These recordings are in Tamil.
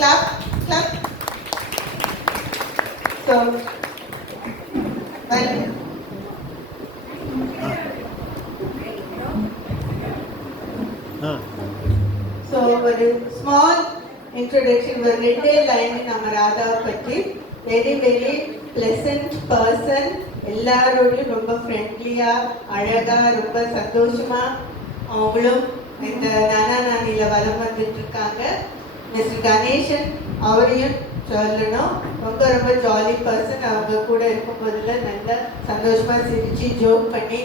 Clap, clap. So, welcome. So, ஒரு small introduction, ஒரு ரெண்டே லைன் நம்ம ராதாவை பற்றி. வெரி வெரி பிளசன்ட் பர்சன், எல்லாரோடையும் ரொம்ப ஃப்ரெண்ட்லியா, அழகா, ரொம்ப சந்தோஷமா அவங்களும் இந்த நானா நானில வலம் வந்துட்டு இருக்காங்க. மிஸ்டர் கணேசன் அவரையும் சொல்லணும், ரொம்ப ரொம்ப ஜாலி பர்சன். அவங்க கூட இருக்கும்போதுல நல்லா சந்தோஷமா சிரிச்சு ஜோக் பண்ணி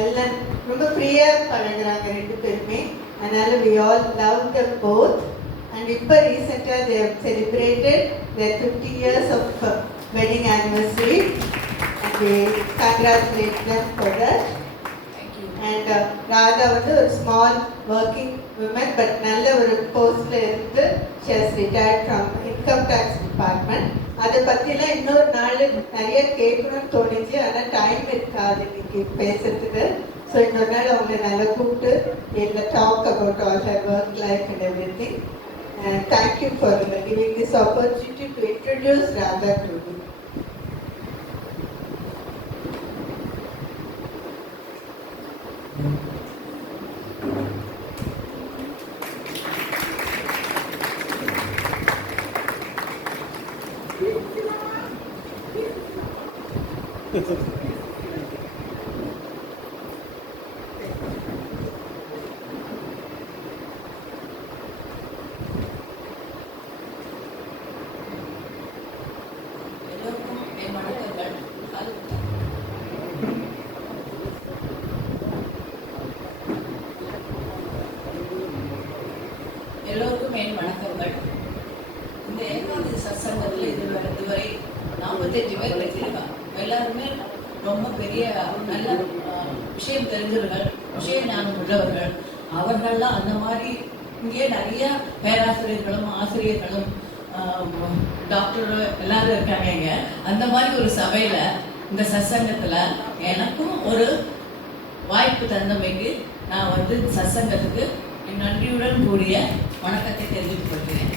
எல்லாம் ரொம்ப ஃப்ரீயா பழகுறாங்க ரெண்டு பேருமே. அதனால we all love them both. And இப்போ ரீசெண்டாக they have celebrated their 50 years of wedding anniversary and we congratulate them for that. And Radha வந்து ஒரு ஸ்மால் ஒர்க்கிங் உமன், பட் நல்ல ஒரு போஸ்ட்ல இருந்து she has retired from income tax department. அதை பற்றிலாம் இன்னொரு நாள் நிறைய கேட்கணும்னு தோணுச்சு, ஆனால் டைம் இருக்காது இன்னைக்கு பேசுறதுக்கு. ஸோ இன்னொரு நாள் அவங்களை நல்லா கூப்பிட்டு we'll talk about all her work life and everything. And thank you for giving this opportunity to introduce Radha to you. எல்லோருக்கும் என் வணக்கங்கள். இந்த ஏகாவது சத்சங்கத்தில் இதுவரை 45 பேர் வச்சிருக்காங்க. எல்லாருமே ரொம்ப பெரிய நல்ல விஷயம் தெரிஞ்சவர்கள், விஷய ஞானம் உள்ளவர்கள். அவர்கள்லாம் அந்த மாதிரி இங்கே நிறைய பேராசிரியர்களும் ஆசிரியர்களும் டாக்டர் எல்லாரும் இருக்காங்க இங்க. அந்த மாதிரி ஒரு சபையில இந்த சத்சங்கத்துல எனக்கும் ஒரு வாய்ப்பு தந்தமைக்கு நான் வந்து சத்சங்கத்துக்கு நன்றியுடன் கூடிய வணக்கத்தை தெரிவித்துக் கொள்கிறேன்.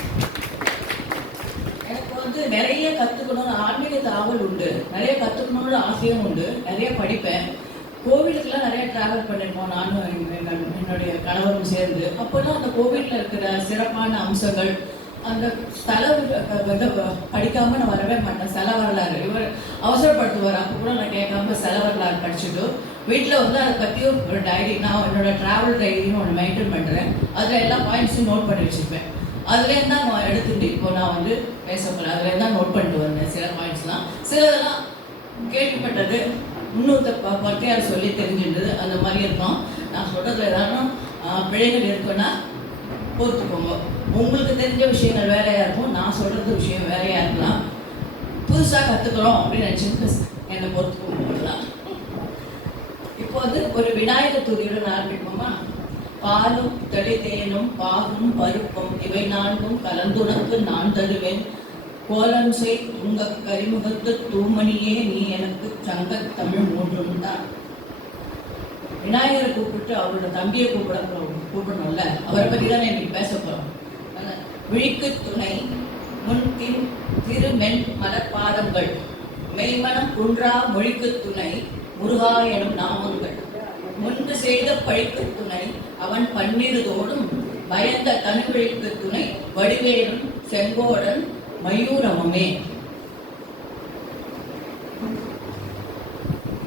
எனக்கு வந்து நிறைய கற்றுக்கணும்னு ஆன்மீக ஆவல் உண்டு, நிறைய கற்றுக்கணும்னு ஆசையும் உண்டு, நிறைய படிப்பேன். கோவிலுக்கெல்லாம் நிறைய ட்ராவல் பண்ணியிருக்கோம் நானும் என்னுடைய கணவரும் சேர்ந்து. அப்போல்லாம் அந்த கோவிலில் இருக்கிற சிறப்பான அம்சங்கள், அந்த ஸ்தல படிக்காம நான் வரவே மாட்டேன். ஸ்தல வரலாறு இவர் அவசரப்படுத்துவார், அப்போ கூட நான் கேட்காம ஸ்தல வரலாறு படிச்சுட்டு வீட்டில் வந்து அதை பற்றியும் ஒரு டைரி, நான் என்னோட ட்ராவல் டைரின்னு ஒன்று மெயின்டைன் பண்ணுறேன். அதில் எல்லா பாயிண்ட்ஸும் நோட் பண்ணி வச்சுருப்பேன். அதுலேருந்து தான் நான் எடுத்துட்டு இப்போ நான் வந்து பேச போகிறேன். அதுலேருந்து தான் நோட் பண்ணிட்டு வந்தேன் சில பாயிண்ட்ஸ்லாம். சிலதெல்லாம் கேள்விப்பட்டது இன்னொருத்த பற்றியார் சொல்லி தெரிஞ்சுன்றது அந்த மாதிரி இருக்கும். நான் சொல்கிறதுல ஏதானும் பிழைகள் இருக்குன்னா பொறுத்துக்கோங்க. உங்களுக்கு தெரிஞ்ச விஷயங்கள் வேறையாக இருக்கும், நான் சொல்கிறது விஷயம் வேறையாக இருக்கலாம். புதுசாக கற்றுக்கிறோம் அப்படின்னு நினச்சிட்டு என்னை பொறுத்துக்கோங்கலாம். இப்போ வந்து ஒரு விநாயகர் துதியுடன் ஆரம்பிப்போமா? பாலும் தெளிதேனும் பாகும் பருப்பும் இவை நான்கும் கலந்துணக்கு நான் தருவேன். கோலம் செய் துங்க கரிமுகத்து தூமணியே நீ எனக்கு சங்க தமிழ் மூன்றும் தான். விநாயகரை கூப்பிட்டு அவரோட தம்பியை கூப்பிடணும்ல, அவரை பற்றி தான் இன்னைக்கு பேச போகிறோம். விழிக்கு துணை முன்பின் திருமென் மலர்பாதங்கள் மெய்மனம் குன்றா மொழிக்கு துணை முருகா எனும் நாமங்கள் முன்பு செய்த பழிக்கு துணை அவன் பன்னிருதோடும் பயந்த தனிவழிக்கு துணை வடிவேலும் செங்கோடன் மயூரமுமே.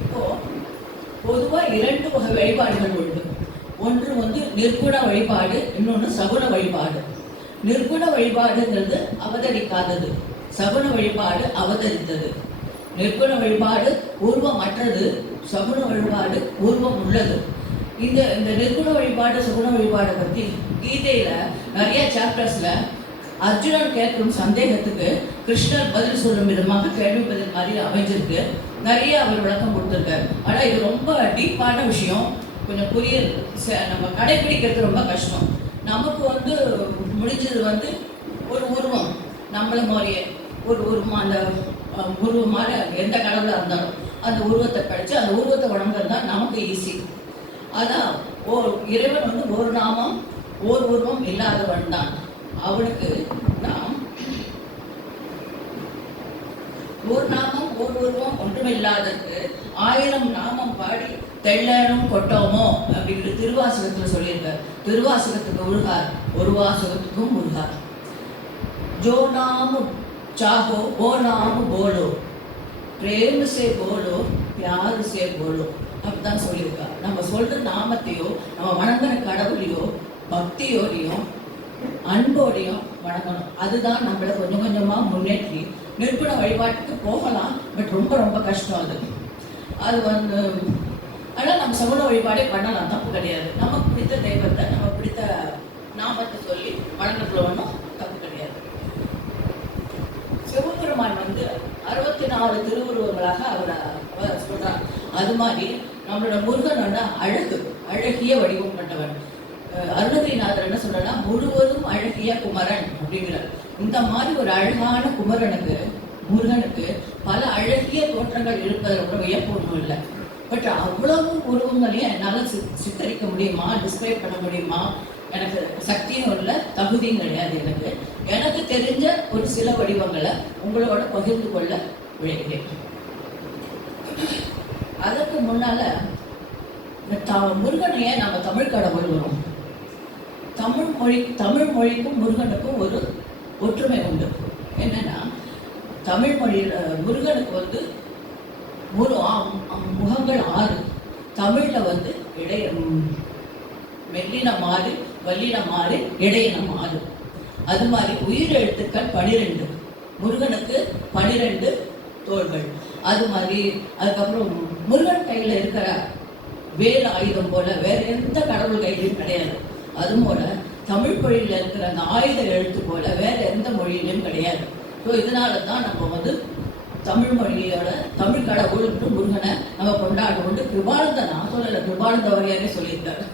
இப்போ பொதுவாக 2 வகை வழிபாடுகள் உண்டு. ஒன்று வந்து நிர்குண வழிபாடு, இன்னொன்று சகுன வழிபாடு. நிர்குண வழிபாடுங்கிறது அவதரிக்காதது, சகுன வழிபாடு அவதரித்தது. நிர்குண வழிபாடு உருவமற்றது, சகுன வழிபாடு உருவம் உள்ளது. இந்த நிர்குண வழிபாடு சகுன வழிபாடை பற்றி கீதையில் நிறைய சாப்டர்ஸில் அர்ஜுனன் கேட்கும் சந்தேகத்துக்கு கிருஷ்ணர் பதில் சொல்லும் விதமாக கேள்வி பதில் மாதிரி அமைஞ்சிருக்கு. நிறைய அவர் விளக்கம் கொடுத்துருக்காரு. ஆனால் இது ரொம்ப டீப்பான விஷயம், கொஞ்சம் நம்ம கடைபிடிக்கிறது ரொம்ப கஷ்டம். நமக்கு வந்து முடிஞ்சது வந்து ஒரு உருவம், நம்மள மாதிரியே ஒரு உருவம், அந்த உருவமான எந்த கடவுளாக இருந்தாலும் அந்த உருவத்தை படித்து அந்த உருவத்தை வணங்குறது தான் நமக்கு ஈஸி. அதான் இறைவன் வந்து ஒரு நாமம் ஓர் உருவம் இல்லாதவன் தான். அவனுக்கு நாம் ஓர் நாமம் ஓர் உருவம் ஒன்றுமில்லாதற்கு 1000 நாமம் பாடி தெள்ளனும் கொட்டோமோ அப்படிங்கிற திருவாசகத்துல சொல்லியிருக்கார். திருவாசகத்துக்கு உருகார், ஒரு வாசகத்துக்கும் உருகார். जो नाम चाहो वो नाम बोलो, प्रेम से बोलो, प्यार से बोलो அப்படிதான் சொல்லியிருக்கா. நம்ம சொல்ற நாமத்தையோ நம்ம வணங்குற கடவுளையோ பக்தியோடையும் அன்போடையும் வணங்கணும். அதுதான் நம்மளை கொஞ்சம் கொஞ்சமா முன்னேற்றி நிற்புண வழிபாட்டுக்கு போகலாம். பட் ரொம்ப ரொம்ப கஷ்டம் அது. அது வந்து ஆனால் நம்ம சகுன வழிபாடே பண்ணலாம், தப்பு கிடையாது. நமக்கு பிடித்த தெய்வத்தை நம்ம பிடித்த நாமத்தை சொல்லி வணங்கத்துல ஒன்றும் தப்பு கிடையாது. சிவபெருமான் வந்து 64 திருவுருவங்களாக அவர் சொல்றார். அது மாதிரி நம்மளோட முருகனோட அழகிய வடிவம் கொண்டவன். அருணகிரிநாதர் என்ன சொல்றா, முழுவதும் அழகிய குமரன் அப்படிங்கிறார். இந்த மாதிரி ஒரு அழகான குமரனுக்கு முருகனுக்கு பல அழகிய தோற்றங்கள் இருப்பதில் கூட வியப்பு ஒன்றும் இல்லை. பட் அவ்வளவு உருவங்களையும் என்னால் சித்தரிக்க முடியுமா, டிஸ்கிரைப் பண்ண முடியுமா? எனக்கு சக்தியும் இல்லை, தகுதியும் கிடையாது. எனக்கு தெரிஞ்ச ஒரு சில வடிவங்களை உங்களோட பகிர்ந்து கொள்ள விளைகிறேன். அதற்கு முன்னால முருகனையே நம்ம தமிழ் கடவுள் வரும். தமிழ் மொழிக்கும் முருகனுக்கும் ஒரு ஒற்றுமை உண்டு. என்னன்னா, தமிழ் மொழியில முருகனுக்கு வந்து முகங்கள் 6. தமிழ்ல வந்து மெல்லினம் 6, வல்லினம் 6, இடையினம் 6. அது மாதிரி உயிர் எழுத்துக்கள் 12. முருகனுக்கு 12 தோள்கள். அது மாதிரி அதுக்கப்புறம் முருகன் கையில இருக்கிற வேல் ஆயுதம் போல வேற எந்த கடவுள் கையிலையும் கிடையாது. அது போல தமிழ் மொழியில இருக்கிற அந்த ஆயுத எழுத்து போல வேற எந்த மொழியிலையும் கிடையாது. ஸோ இதனால தான் நம்ம வந்து தமிழ் மொழியோட தமிழ் கடவுள் முருகனை நம்ம கொண்டாடுவோம். கிருபானந்த நான் சொல்லலை, கிருபானந்த வரையாரே சொல்லியிருக்காரு.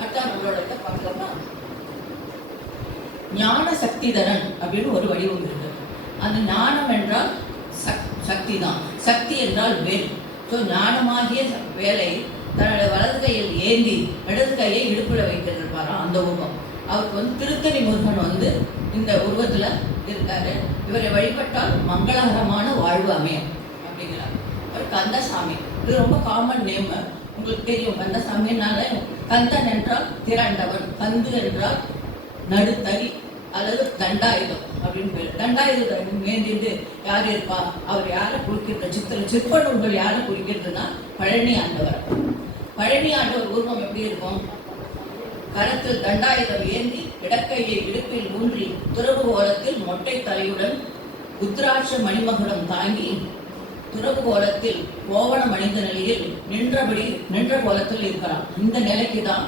அடுத்த நம்மளோட பார்க்கலாமா? ஞான சக்திதரன் அப்படின்னு ஒரு வடிவம் இருக்கு. அந்த ஞானம் என்றால் சக்தி தான். சக்தி என்றால் வேல். ஸோ ஞானமாகிய வேலை தன்னோட வலது கையில் ஏந்தி இடது கையை இடுப்புல வைத்திருப்பாராம் அந்த உருவம். அவருக்கு வந்து திருத்தணி முருகன் வந்து இந்த உருவத்துல இருக்காரு. இவரை வழிபட்டால் மங்களகரமான வாழ்வு அமையும் அப்படிங்கிறார். அவர் கந்தசாமி. இது ரொம்ப காமன் நேம், உங்களுக்கு தெரியும். கந்தசாமினால கந்தன் என்றால் திரண்டவன், கந்து என்றால் நடுத்தறி அல்லது தண்டாயுதம் அப்படின்னு பேர். தண்டாயுதம் மேந்திட்டு யார் இருப்பா, அவர் யாரை குறிக்கிறது, சிற்ப நூல்கள் யாரை குறிக்கிறதுனா பழனி ஆண்டவர். பழனி ஆண்டவர் உருவம் எப்படி இருக்கும்? கரத்தில் தண்டாயுதம் ஏந்தி இடக்கையை இடுப்பில் ஊன்றி துறவு கோலத்தில் மொட்டை தலையுடன் உத்ராட்ச மணிமகுடம் தாங்கி துறவு கோலத்தில் கோவணம் அணிந்த நிலையில் நின்ற கோலத்தில் இருக்கிறான். இந்த நிலைக்கு தான்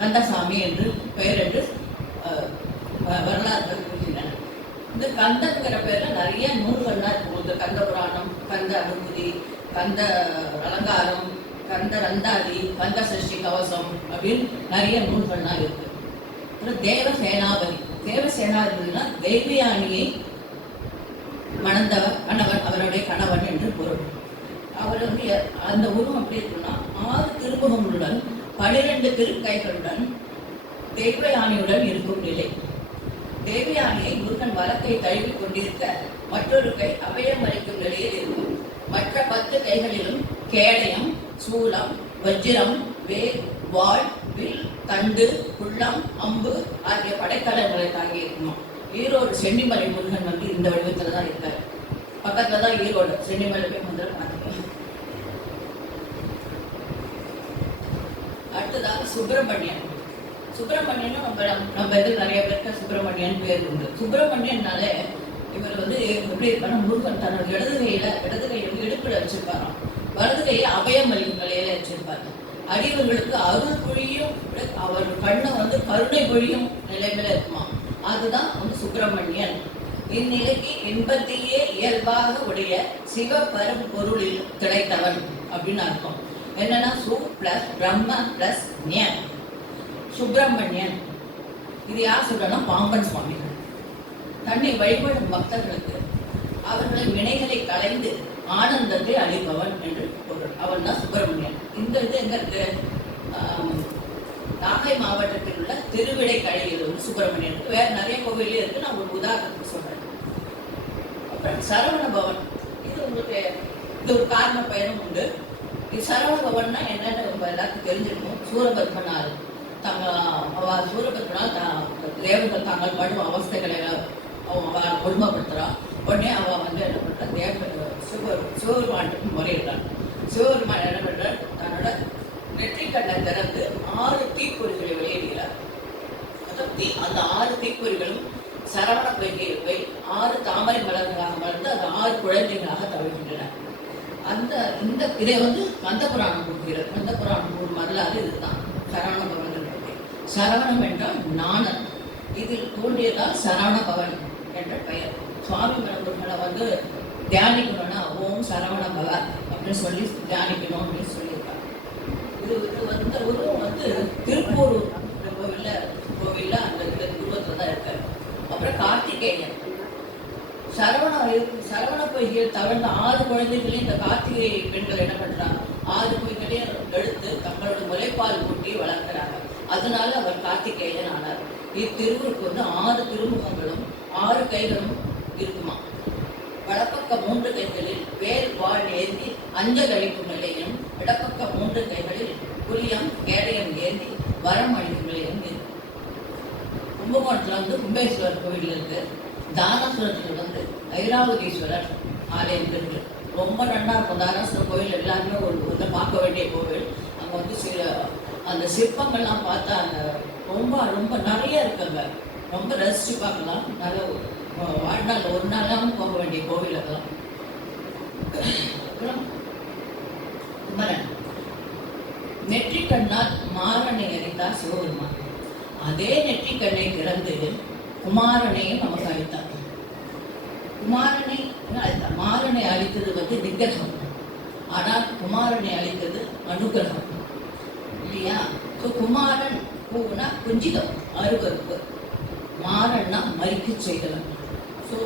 கந்தசாமி என்று பெயர் என்று வரலாறுகள் இருக்கின்றன. இந்த கந்தங்கிற பேர்ல நிறைய நூல்கள்லாம் இருக்கு. கந்த புராணம், கந்த அனுமதி, கந்த அலங்காரம், கந்த ரந்தாதி, கந்த சஷ்டி கவசம் அப்படின்னு நிறைய நூல்கள்லாம் இருக்கு. அப்புறம் தேவசேனாபதி. தேவசேனாபதினா தெய்வயானியை மணந்தவர், கணவன், அவருடைய கணவன் என்று பொருள். அவர் வந்து அந்த உருவம் எப்படி இருக்குன்னா 6 திருமுகங்களுடன் 12 திருக்கைகளுடன் தெய்வயானியுடன் இருக்கும் நிலை. தேவயானியை முருகன் வலக்கை தழுவி கொண்டிருக்க மற்றொரு கை அபயம் அளிக்கும் நிலையில் இருக்கும். மற்ற 10 கைகளிலும் கேடயம், சூலம், வஜ்ரம், வேல், வாள், வில், தண்டு, குள்ளம், அம்பு ஆகிய படைக்கலங்களை தாங்கி இருக்குமா. ஈரோடு சென்னிமலை முருகன் வந்து இந்த வடிவத்துல தான் இருக்காரு. பக்கத்துல தான் ஈரோடு. சென்னிமலை போய் முதல்ல பார்த்துக்கலாம். அடுத்ததாக சுப்பிரமணியன். சுப்பிரமணியனும் நம்ம இது நிறைய பேருக்கு சுப்பிரமணியன் பேர் உண்டு. சுப்பிரமணியன்னாலே இவர் வந்து எப்படி இருப்பாரு, முருகன் தன்னோட இடது கையை இடுப்புல வச்சிருப்பாராம். வலது கையை அபயம் அளிக்கும் நிலையில வச்சிருப்பாரு. அடிவர்களுக்கு அருள் பொழியும், அவர் கண்ணை வந்து கருணை பொழியும் நிலைமையில இருக்குமா. அதுதான் வந்து சுப்பிரமணியன். இந்நிலைக்கு இன்பத்தையே இயல்பாக உடைய சிவ பரம்பொருளில் கிடைத்தவன் அப்படின்னு அர்த்தம். என்னன்னா சு பிளஸ் பிரம்ம பிளஸ் ஞான், சுப்பிரமணியன். இது யார் சொல்றனா, பாம்பன் சுவாமி. தன்னை வழிபடும் பக்தர்களுக்கு அவர்களின் வினைகளை களைந்து ஆனந்தத்தை அளிப்பவன் என்று பொருள். அவன் தான் சுப்பிரமணியன். இந்த இது எங்க இருக்கு? நாகை மாவட்டத்தில் உள்ள திருவிடை கழையில் வந்து சுப்பிரமணியன் இருக்கு. வேற நிறைய கோவிலே இருக்கு. நான் ஒரு உதாரணத்துக்கு சொல்றேன். அப்புறம் சரவண பவன், இது உங்களுக்கு இது ஒரு காரண பயணம் உண்டு. இது சரவண பவன்னா என்னன்னு ரொம்ப எல்லாருக்கும் தெரிஞ்சிருக்கும். சூரபத்மனால் சூரபத்மனால் தேவர்கள் தாங்கள் படும் அவஸ்தைகளை அவங்க கொடுமைப்படுத்துறான். உடனே அவன் வந்து என்ன பண்ற, சிவபெருமானுக்கு முறையிடுறான். சிவபெருமான் என்ன பண்றார், தன்னோட நெற்றிக்கண்ணை திறந்து 6 தீப்பொறிகளை வெளியிடுகிறார். அந்த 6 தீப்பொறிகளும் சரவண பொய்கையில் போய் 6 தாமரை மலர்களாக மலர்ந்து அது 6 குழந்தைகளாக தவிர்க்கின்றன. இதை வந்து கந்த புராணம் கொடுக்கிறது. கந்த புராணம் வரலாறு இதுதான். சரவண பவன் பற்றி. சரவணம் என்றால் நாணன். இதில் தோன்றியதால் சரவண பவன் என்ற பெயர். சுவாமி மரபுகளை வந்து தியானிக்கணும்னா ஓம் சரவண பவ அப்படின்னு சொல்லி தியானிக்கணும் அப்படின்னு சொல்லியிருக்காங்க. இது வந்து உருவம் வந்து திருப்பூர் கோவில்ல அந்த உருவத்தில் தான் இருக்காரு. அப்புறம் கார்த்திகேயன் சரவண பொய்கையில் தவழ்ந்த 6 குழந்தைகளையும் இந்த கார்த்திகை பெண்கள் என்ன பண்றாங்க, 6 பொய்களையும் எடுத்து தங்களோட முளைப்பால் கூட்டி வளர்க்கிறாங்க. அதனால அவர் கார்த்திகேயன் ஆனார். இத்திருவுக்கு வந்து 6 திருமுகங்களும் 6 கைகளும் இருக்குமா. வடப்பக்க 3 கைகளில் வேல் வாழ் ஏந்தி அஞ்சல் அளிக்கும் நிலையும், இடப்பக்க 3 கைகளில் புலியம் கேடயம் ஏந்தி வரம் அளிக்கும் நிலையும் இருக்கு. கும்பகோணத்துல வந்து கும்பேஸ்வரர் கோவில் இருக்கு. தாராசுரத்தில் வந்து ஐராவதீஸ்வரர் ஆலயம் இருக்கு. ரொம்ப நல்லா இருக்கும். தாராசுரம் கோவில் எல்லாருமே ஒரு பார்க்க வேண்டிய கோவில். அங்கே வந்து அந்த சிற்பங்கள்லாம் பார்த்தா அந்த ரொம்ப நிறைய இருக்குங்க. ரொம்ப ரசிச்சு பார்க்கலாம். நல்ல வாழ்நாள் ஒரு நாளாகவும் போக வேண்டிய கோவில் அதெல்லாம். குமரன் நெற்றிக்கண்ணால் மாறனை அறிந்தார் சிவபெருமான். அதே நெற்றிக்கண்ணை திறந்து குமாரனையும் நமக்கு அளித்தார். குமாரனை அளித்தார். மாறனை அளித்தது வந்து நிகிரகம், ஆனால் குமாரனை அளித்தது அனுகிரகம் இல்லையா? குமாரன் பூனா குஞ்சிதம் அருவருப்பு, மாறன்னா மறிக்கு செய்தவன். ஸோ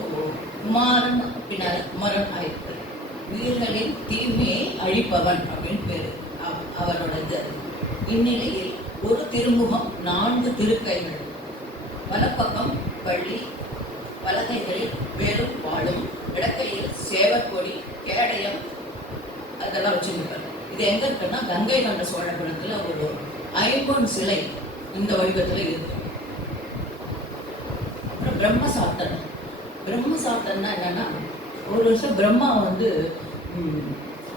குமாரன் அப்படின்னால குமரன் ஆயிருக்கு. உயிர்களின் தீமையை அழிப்பவன் அப்படின்னு பேரு அவரோட இது. இந்நிலையில் ஒரு திருமுகம் 4 திருக்கைகள், வலப்பக்கம் பள்ளி, வலகைகளில் வேலும் வாழும், இடக்கையில் சேவற்கொடி கேடயம் அதெல்லாம் வச்சுருக்காரு. இது எங்க இருக்குன்னா கங்கை கொண்ட சோழபுரத்துல ஒரு ஐம்பொன் சிலை இந்த வடிவத்துல இருக்கு. அப்புறம் பிரம்மசாத்தன். பிரம்மசாத்தன்னா என்னன்னா, ஒரு வருஷம் பிரம்மா வந்து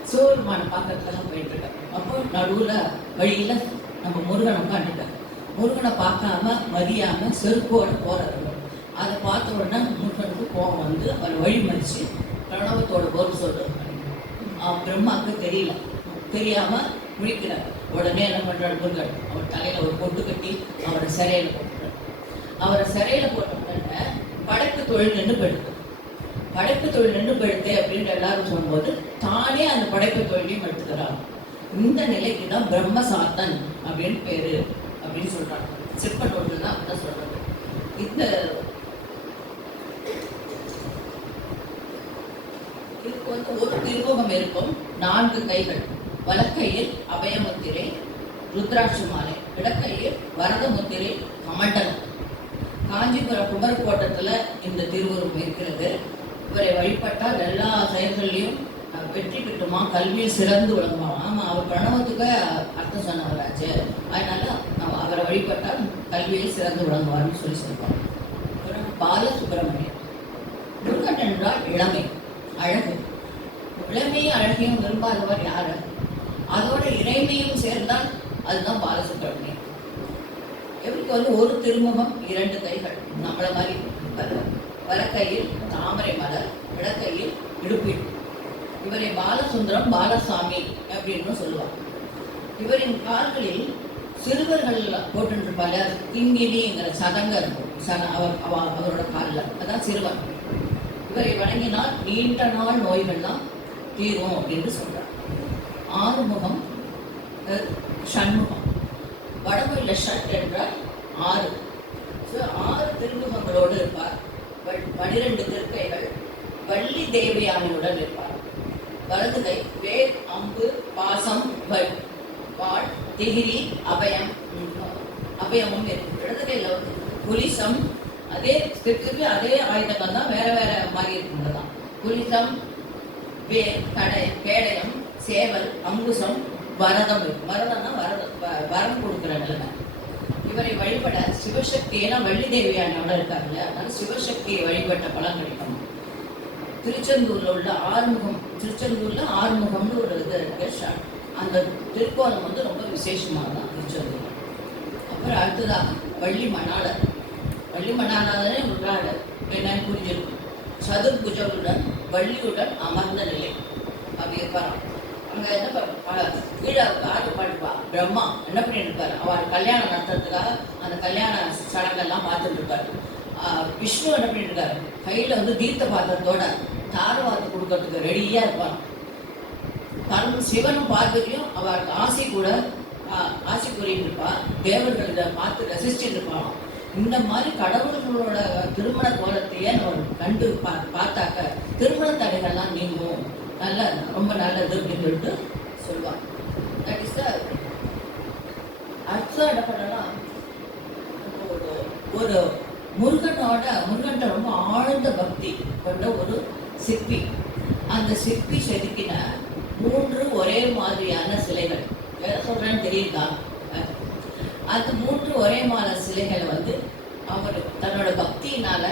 சிவபெருமான பார்க்கறதுலாம் போயிட்டு இருக்காரு. அப்போ நடுவுல வழியில நம்ம முருகனை உட்காந்துட்டார். முருகனை பார்க்காம மதியாம செருப்போட போறாரு. அதை பார்த்த உடனே முருகனுக்கு கோபம் வந்து அவர் வழி மறிச்சு பிரணவத்தோட பொருள் சொல்றாரு. பிரம்மாவுக்கு தெரியல, தெரியாம முடிக்கிறார். உடனே என்ன பண்றாரு முருகன், அவர் தலையில ஒரு பொட்டு கட்டி அவரை சிறையில போட்டுறாரு. அவரை சிறையில போட்ட உடனே படைப்பு தொழில் நின்று போயிடுது. படைப்பு தொழில் நின்று போயிடுது அப்படின்னு எல்லாரும் சொல்லும்போது தானே அந்த படைப்பு தொழிலையும் எடுத்துக்கிறார். இந்த நிலைக்கு தான் பிரம்மசாத்தன் அப்படின்னு பேரு அப்படின்னு சொல்றாங்க. சிற்ப நூல்கள் தான் அப்படிதான் சொல்றாங்க. இந்த இதுக்கு வந்து ஒரு திருமுகம் இருக்கும், 4 கைகள். வலக்கையில் அபயமுத்திரை ருத்ராட்சி மாலை, இடக்கையில் வரத முத்திரை கமண்டலம். காஞ்சிபுரம் குமரக்கோட்டத்துல இந்த திருவுருவம் இருக்கிறது. இவரை வழிபட்டால் எல்லா செயல்கள்லையும் வெற்றி கிட்டுமா, கல்வியில் சிறந்து விளங்குமா. ஆமா, அவர் பிரணவத்துக்கு அர்த்தம் சொன்னவராச்சு. அதனால அவரை வழிபட்டால் கல்வியில் சிறந்து விளங்குவார்னு சொல்லி சொல்லுவாங்க. பாலசுப்பிரமணியன். முருகன் என்றால் இளமை, அழகு. இளமையும் அழகையும் விரும்பாதவர் யாரு? அதோட இறைமையும் சேர்ந்தால் அதுதான் பாலசுப்பிரமணியன். இவருக்கு வந்து ஒரு திருமுகம், 2 கைகள், நம்மள மாதிரி. வலக்கையில் தாமரை மலர், இடக்கையில் இடுப்பில். இவரை பாலசுந்தரம் பாலசாமி அப்படின்னு சொல்லுவாங்க. இவரின் கால்களில் சிறுவர்கள் போட்டு பல கிங்கிலிங்கிற சதங்க இருக்கும். அவரோட காலில் அதான் சிறுவர். இவரை வணங்கினால் நீண்ட நாள் நோய்கள்லாம் தீரும் அப்படின்னு சொல்றார். 6 முகம், ஷண்முகம். வடமொழியில ஷட் என்றால் 6. 6 திருமுகங்களோடு இருப்பார். 12 திருக்கைகள், வள்ளி தேவயானையுடன் இருப்பார். வலது கை வேல், அம்பு, பாசம், வாழ், திகிரி, அபயம் அபயமும் இருக்கு. இடது கையில் வந்து குலிசம், அதே திருப்பி அதே ஆயுதங்கள் தான் வேற வேற மாதிரி இருக்குன்றதான். குலிசம், கடை, கேடயம், சேவல், அங்குசம், வரதம் இருக்கு. வரதம்னா வரம் கொடுக்குற நிலைமை. இவரை வழிபட சிவசக்தி, ஏன்னா வள்ளி தேவியானோட இருக்காங்க, அதனால சிவசக்தியை வழிபட்ட பலன் கிடைக்கும். திருச்செந்தூர்ல உள்ள ஆறுமுகம்னு ஒரு இது இருக்கு. அந்த திருக்கோலம் வந்து ரொம்ப விசேஷமானதான் திருச்செந்தூர். அப்புறம் அடுத்ததாக வள்ளி மணாளரே உள்ளாடு என்னன்னு புரிஞ்சிருக்கும். சதுர்புஜவுடன் வள்ளியுடன் அமர்ந்த நிலை அப்படி இருப்பாராம். அங்க என்ன கீழே ஆட்டு பாட்டுப்பா பிரம்மா என்ன பண்ணிட்டு இருப்பாரு, அவர் கல்யாணம் நடத்துறதுக்காக அந்த கல்யாண சடங்கெல்லாம் பார்த்துட்டு இருப்பாரு. விஷ்ணு என்ன பண்ணிட்டு இருக்காரு, கையில வந்து தீர்த்த பாத்திரத்தோட தாரவாத்து கொடுக்கறதுக்கு ரெடியா இருப்பார். சிவனும் பார்வதியும் அவருக்கு ஆசை கூறிட்டு இருப்பா. தேவர்கள் இதை பார்த்து ரசிச்சுட்டு இருப்பான். இந்த மாதிரி கடவுள்களோட திருமண கோலத்தையே நம்ம கண்டு பார்த்தாக்க திருமண தடைகள்லாம் நீங்கும், நல்ல ரொம்ப நல்லது அப்படின்னு சொல்லிட்டு சொல்லுவாங்க. தட் இஸ் அடுத்த என்ன பண்ணலாம், ஒரு முருகன்கிட்ட ரொம்ப ஆழ்ந்த பக்தி கொண்ட ஒரு சிற்பி. அந்த சிற்பி செதுக்கின 3 ஒரே மாதிரியான சிலைகள், வேற சொல்றேன்னு தெரியுதா? அந்த 3 ஒரே மாதிரி சிலைகளை வந்து அவர் தன்னோட பக்தியினால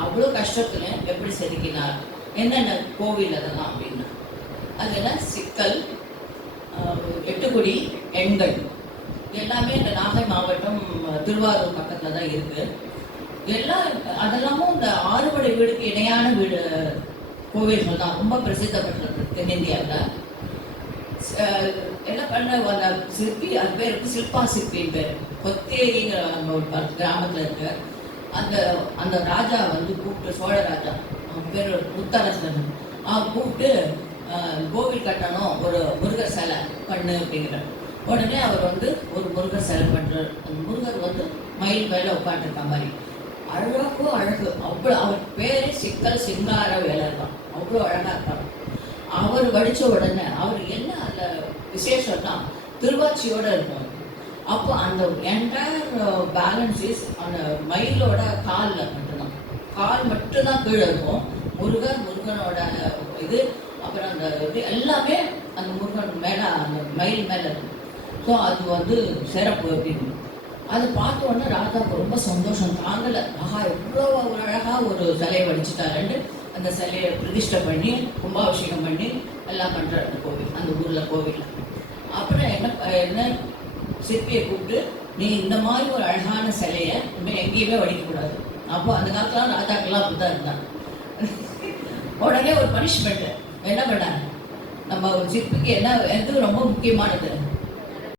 அவ்வளோ கஷ்டத்துல எப்படி செதுக்கினார், என்னென்ன கோவில் அதெல்லாம் அப்படின்னா, அதெல்லாம் சிக்கல், 8 குடி, எண்கள் எல்லாமே இந்த நாகை மாவட்டம் திருவாரூர் பக்கத்துல தான் இருக்கு. அதெல்லாமும் இந்த 6 படை வீடுக்கு இணையான வீடு கோவில்கள் தான், ரொம்ப பிரசித்தப்பட்டது தென்னிந்தியாவில். என்ன பண்ண அந்த சிற்பி, அது பேருக்கு சில்பா சிற்பின்னு பேர். கொத்தேரிங்கிற ஒரு கிராமத்தில் இருக்கு. அந்த ராஜா வந்து கூப்பிட்டு, சோழ ராஜா, அவன் பேர் முத்தரசன், அவன் கூப்பிட்டு கோவில் கட்டணும், ஒரு முருகர் சிலை பண்ணு அப்படிங்கிற. உடனே அவர் வந்து ஒரு முருகர் சிலை பண்றார். அந்த முருகர் வந்து மயில் மேலே உட்காந்துருக்க மாதிரி அழகு, அவ்வளோ. அவர் பேரே சிக்கல் சிங்கார வேலர் தான், அவ்வளோ அழகா இருப்பார். அவர் வடிச்ச உடனே அவர் என்ன அந்த விசேஷம்னா திருவாச்சியோட இருக்கும். அப்போ அந்த என்டையர் பேலன்ஸஸ் அந்த மயிலோட காலில் மட்டும்தான், கால் மட்டும்தான் கீழே இருக்கும். முருகனோட இது, அப்புறம் அந்த இது எல்லாமே அந்த முருகன் மேலே, அந்த மயில் மேலே இருக்கும். ஸோ அது வந்து சிறப்பு அப்படின்னு. அதை பார்த்த உடனே ராதாவுக்கு ரொம்ப சந்தோஷம் தாங்கலை. ஆஹா, எவ்வளோ ஒரு அழகாக ஒரு சிலையை வடிச்சுட்டாருன்னு அந்த சிலையை பிரதிஷ்டை பண்ணி கும்பாபிஷேகம் பண்ணி எல்லாம் பண்ணுறாரு அந்த கோவில், அந்த ஊரில் கோவில். அப்புறம் என்ன சிற்பியை கூப்பிட்டு, நீ இந்த மாதிரி ஒரு அழகான சிலையை இன்னும் எங்கேயுமே வடிக்கக்கூடாது. அப்போ அந்த காலத்துல ராஜாக்கெல்லாம் அப்படிதான் இருந்தாங்க. உடனே ஒரு பனிஷ்மெண்ட் என்ன பண்ணாங்க, நம்ம ஒரு சிற்பிக்கு எது ரொம்ப முக்கியமானது,